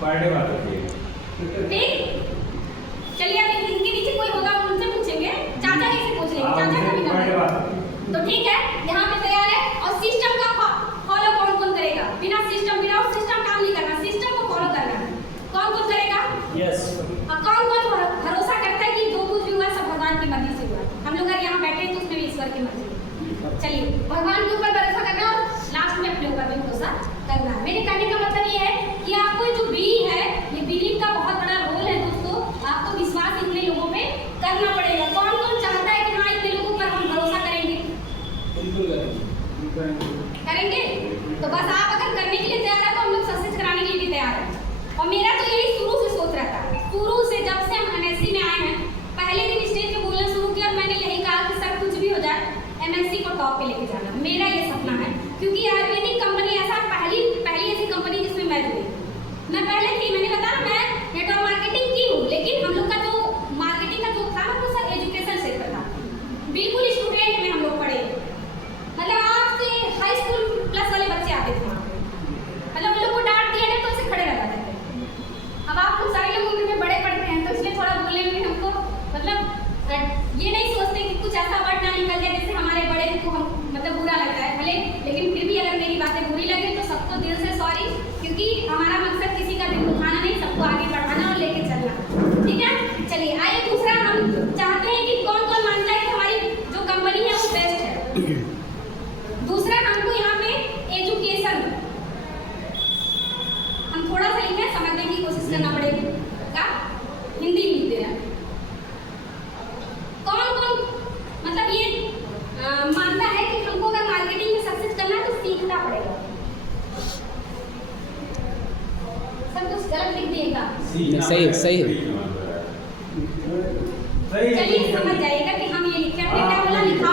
Per day बात होती है। ठीक, चलिए अब इनके नीचे कोई होगा उनसे पूछेंगे। चाचा कैसे पूछ लेंगे, चाचा का भी पर डे नंबर। बात। तो ठीक है, यहाँ पे तैयार है। और सिस्टम का फॉलो कौन कौन करेगा? बिना सिस्टम काम नहीं करना, सिस्टम को फॉलो करना है। कौन कौन करेगा? यस। कौन कौन भरोसा करता है कि जो कुछ भी हुआ सब भगवान की मर्जी से हुआ? हम लोग अगर यहाँ बैठे हैं तो उसमें भी ईश्वर की मर्जी है। चलिए, भगवान के ऊपर भरोसा करना और लास्ट में अपने ऊपर भी भरोसा करना है। मेरे कहने का मतलब ये है कि आपको जो बिलीव है, ये बिलीव का बहुत बड़ा रोल है दोस्तों। आपको विश्वास इतने लोगों पे करना पड़ेगा। कौन कौन चाहता है कि हाँ इतने लोगों पर हम भरोसा करेंगे? करेंगे। तो बस आप अगर करने के लिए तैयार है तो हम लोग सक्सेस कराने के लिए भी तैयार है। और मेरा तो यही शुरू से सोच रहता है, शुरू से जब से हम एमएससी में आए हैं, पहले दिन स्टेज पे बोलना शुरू किया और मैंने यही कहा कि सर कुछ भी हो जाए एमएससी को टॉप पे लेके जाना, मेरा ये सपना है। क्योंकि आयुर्वेदिक कंपनी ऐसा पहली ऐसी कंपनी जिसमें मैं जुड़ी। मैं पहले थी, मैंने बताया मैं नेटवर्क मार्केटिंग की हूँ, लेकिन हम लोग का जो मार्केटिंग का जो था ना वो सर एजुकेशन सेक्टर था। बिल्कुल स्टूडेंट में हम लोग पढ़े, मतलब आपसे हाई स्कूल प्लस वाले बच्चे आते थे वहाँ पे। मतलब उन लोग को डांट दिया ना तो ऐसे खड़े रह जाते थे। अब आप लोग सारे लोग उम्र में बड़े पढ़ते हैं तो इसलिए थोड़ा बोलने में हमको मतलब ये नहीं सोचते कि कुछ ऐसा वर्ड ना निकल जाए जिससे हमारे बड़े को हम मतलब बुरा लगता है भले, लेकिन फिर भी अगर मेरी बातें बुरी लगे तो सबको दिल से सॉरी। क्योंकि हमारा मकसद किसी का दिल दुखाना नहीं, सबको आगे बढ़ाना और लेके चलना। ठीक है, चलिए आइए दूसरा हम चाहते हैं कि कौन कौन मानता है कि हमारी जो कंपनी है वो बेस्ट है। दूसरा हमको यहाँ पे एजुकेशन, हम थोड़ा सा इन्हें समझने की कोशिश करना पड़ेगा। हिंदी में लिखते हैं। कौन कौन मतलब ये मानता है कि हमको अगर मार्केटिंग में सक्सेस करना है तो सीखना पड़ेगा? सब कुछ गलत लिख दिएगा। सही सही चलिए समझ जाइएगा कि